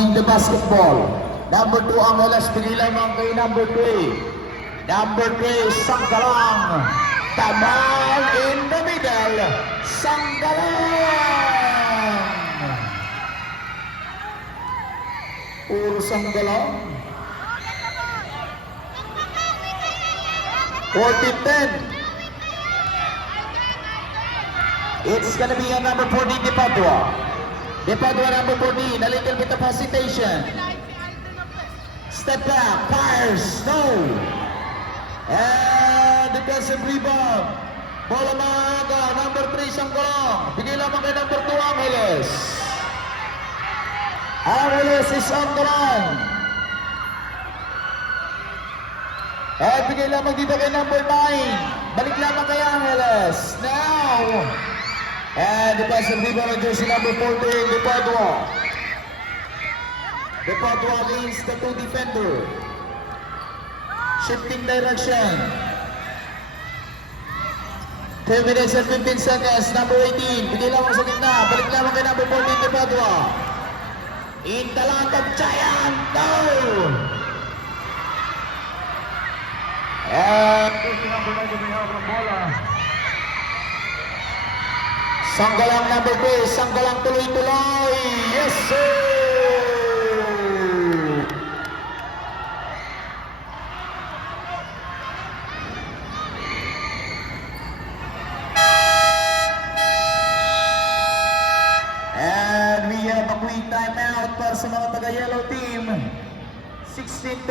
in the basketball. Number 2 ang Elas Pinilang ng kay number 3. Number 3, Sanggalang. Taman in the middle. Sanggalang. Puro Sanggalang. 14-10. It's gonna be a number 14, De Padua. De Padua, number 14, a little bit of hesitation. Step back, fires, no. And defensive rebound. Bola maaga, number 3, Sanggalang. Bigay lamang kay number 2, Angeles. Angeles is Sanggalang. At bigay lamang dito kay number 9. Balik lamang kay Angeles. Now. And defensive rebound on jersey number 14, De Padua. De Padua against the 2 defender. Shifting direction. 2 minutes and 15 seconds. Number 18. Bigay lamang sa gitna. Balik lamang kay number 14, De Padua. In the land of Giant. No! And jersey number 9 may hawak ng bola. Sanggalang number 3. Sanggalang tuloy-tuloy. Yes, sir! And we have a quick timeout para sa mga taga-yellow team. 16-10.